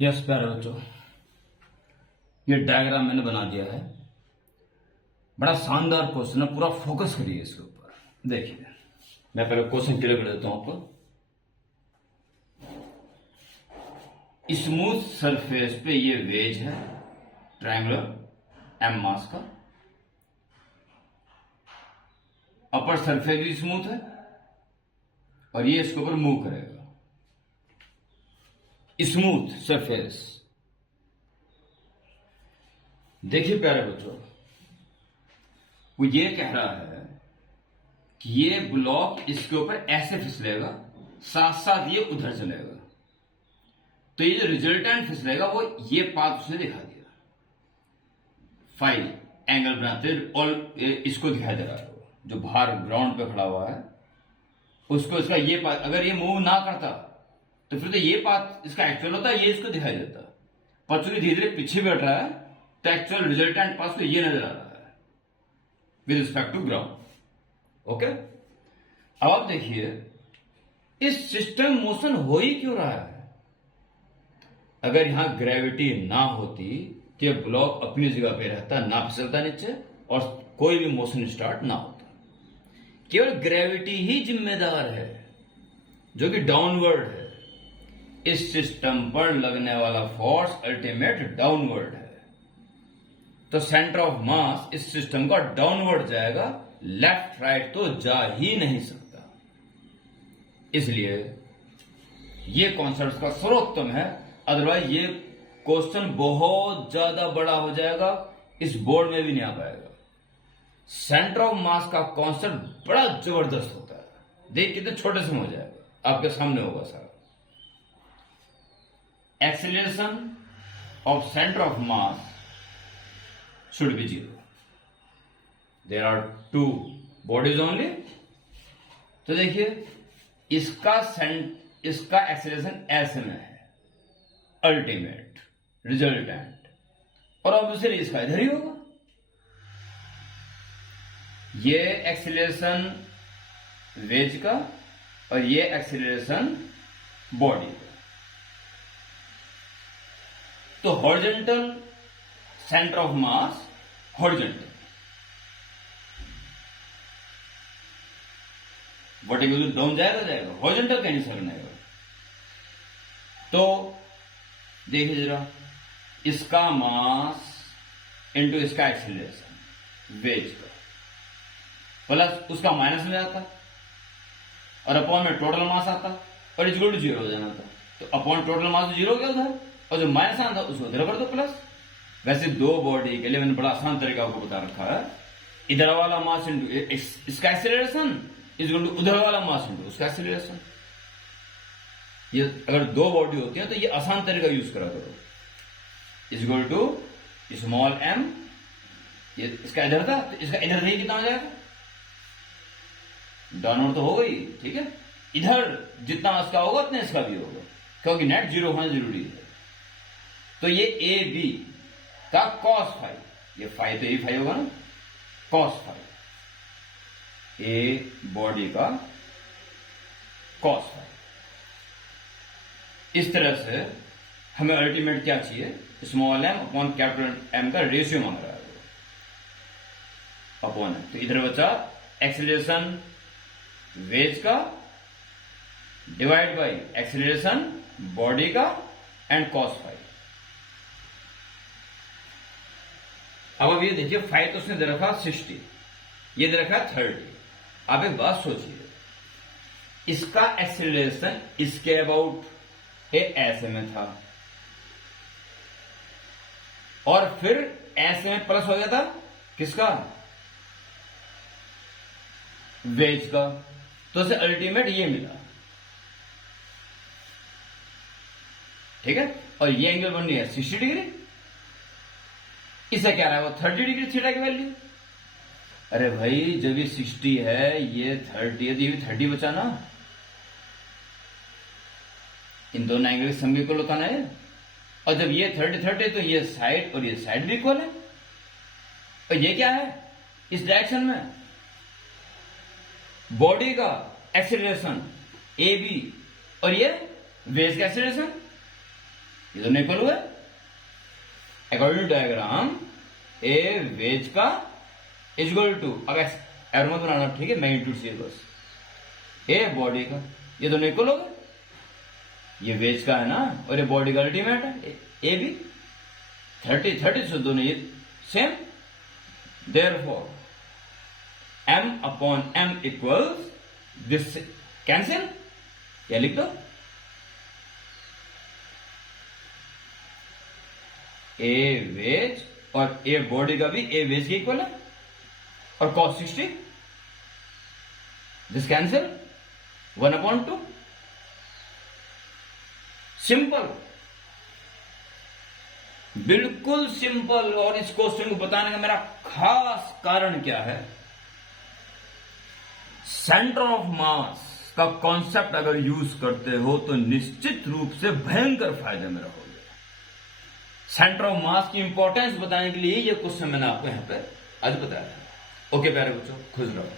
Yes प्यारे बच्चों, ये डायग्राम मैंने बना दिया है। बड़ा शानदार क्वेश्चन है, पूरा फोकस करिए इसके ऊपर। देखिए, मैं पहले क्वेश्चन क्लियर कर देता हूं आपको। स्मूथ सरफेस पे ये वेज है, ट्रायंगुलर एम मास का। अपर सरफेस भी स्मूथ है और ये इसके ऊपर मूव करेगा। Smooth surface. देखिए प्यारे बच्चों, वो ये कह रहा है कि ये ब्लॉक इसके ऊपर ऐसे फिसलेगा, साथ साथ ये उधर चलेगा। तो ये जो रिजल्टेंट फिसलेगा वो ये पाथ उसने दिखा दिया। फाइव एंगल बनाते और इसको दिखाई दे रहा है, जो बाहर ग्राउंड पे खड़ा हुआ है उसको इसका ये पाथ, अगर ये मूव ना करता तो फिर तो ये पाथ इसका एक्चुअल होता, ये इसको दिखाई देता। पर चूंकि धीरे धीरे पीछे बैठ रहा है तो एक्चुअल रिजल्टेंट पाथ तो ये नजर आ रहा है with respect to ground. Okay, अब आप देखिए इस सिस्टम मोशन हो ही क्यों रहा है। अगर यहां ग्रेविटी ना होती तो ये ब्लॉक अपनी जगह पे रहता, ना फिसलता नीचे और कोई भी मोशन स्टार्ट ना होता। केवल ग्रेविटी ही जिम्मेदार है, जो कि डाउनवर्ड है। इस सिस्टम पर लगने वाला फोर्स अल्टीमेट डाउनवर्ड है, तो सेंटर ऑफ मास इस सिस्टम का डाउनवर्ड जाएगा, लेफ्ट राइट तो जा ही नहीं सकता। इसलिए ये कॉन्सेप्ट का सर्वोत्तम है, अदरवाइज ये क्वेश्चन बहुत ज्यादा बड़ा हो जाएगा, इस बोर्ड में भी नहीं आ पाएगा। सेंटर ऑफ मास का कॉन्सेप्ट बड़ा जबरदस्त होता है। देख कितने छोटे से हो जाएगा, आपके सामने होगा सारा। Acceleration of center of mass should be 0. There are two bodies only. तो देखिए इसका एक्सेलरेशन ऐसे में है, अल्टीमेट रिजल्टेंट, और ऑब्वियसली इसका इधर ही होगा। ये एक्सेलरेशन वेज का और ये एक्सेलरेशन बॉडी का। तो horizontal centre of mass, horizontal, vertical down जाएगा, हॉरिजॉन्टल कहीं से करना है। तो देखिए जरा, इसका मास इनटू इसका एक्सीलरेशन वेज का, प्लस उसका माइनस में आता और अपॉन में टोटल मास आता और इक्वल टू 0 हो जाना था। तो अपॉन टोटल मास 0 हो गया उधर, और जो माइनस आना था उसको उधर कर दो प्लस। वैसे दो बॉडी के लिए मैंने बड़ा आसान तरीका आपको बता रखा है। इधर वाला मास इंटू इसका एक्सीलरेशन इज इक्वल टू उधर वाला मास इंटू उसका एक्सीलरेशन। ये अगर दो बॉडी होती है तो ये आसान तरीका यूज करा करो। Is equal to small m, ये इसका इधर था तो इसका इधर नहीं, कितना हो जाएगा, डाउनवर्ड तो हो गई, ठीक है। इधर जितना इसका होगा उतना इसका भी होगा, क्योंकि नेट 0 होना जरूरी है। तो ये ए बी का कॉस फाइव, ये फाइव तो ये फाइव होगा ना, कॉस फाइव, ए बॉडी का कॉस फाइव। इस तरह से हमें अल्टीमेट क्या चाहिए, small m upon capital M का रेशियो मांग रहा है अपॉन एम। तो इधर बचा एक्सीलरेशन वेज का डिवाइड बाई एक्सीलरेशन बॉडी का एंड कॉस फाइव। अब ये देखिए, फाइव तो उसने दे रखा 60, ये दे रखा 30। आप एक बात सोचिए, इसका एक्सीलरेशन इसके अबाउट ऐसे में था और फिर ऐसे में प्लस हो गया था किसका, वेज का। तो उसे अल्टीमेट ये मिला, ठीक है। और ये एंगल बन गया 60 डिग्री। इसे क्या रहा है, वो 30 डिग्री थीटा की वैल्यू। अरे भाई जब ये 60 है, ये 30 है, तो ये भी 30 बचा ना। इन दोनों एंगल की सम भी इक्वल होता ना है। और जब ये 30 तो ये साइड और ये साइड भी इक्वल है। और ये क्या है, इस डायरेक्शन में बॉडी का एक्सीलरेशन ए बी और ये वेज का एक्सीलरेशन। ये दोनों इक्वल हुए। According to diagram A wedge का इक्वल टू, अगर एरो मत बनाना, ठीक है, मैग्नीट्यूड से बस, ए बॉडी का, ये दोनों इक्वल हो गए। ये वेज का है ना, और ये बॉडी का अल्टीमेट है, ए भी 30 से दोनों ये same. Therefore m upon m equals this, cancel, या लिख दो ए वेज और ए बॉडी का भी ए वेज के इक्वल है, और cos 60 दिस कैंसिल, 1/2। सिंपल, बिल्कुल सिंपल। और इस क्वेश्चन को बताने का मेरा खास कारण क्या है, सेंटर ऑफ मास का कॉन्सेप्ट अगर यूज करते हो तो निश्चित रूप से भयंकर फायदे में रहोगे। सेंटर ऑफ मास की इंपॉर्टेंस बताने के लिए ये क्वेश्चन मैंने आपको यहां पे आज बताया था। ओके प्यारे बच्चों, खुश रहो।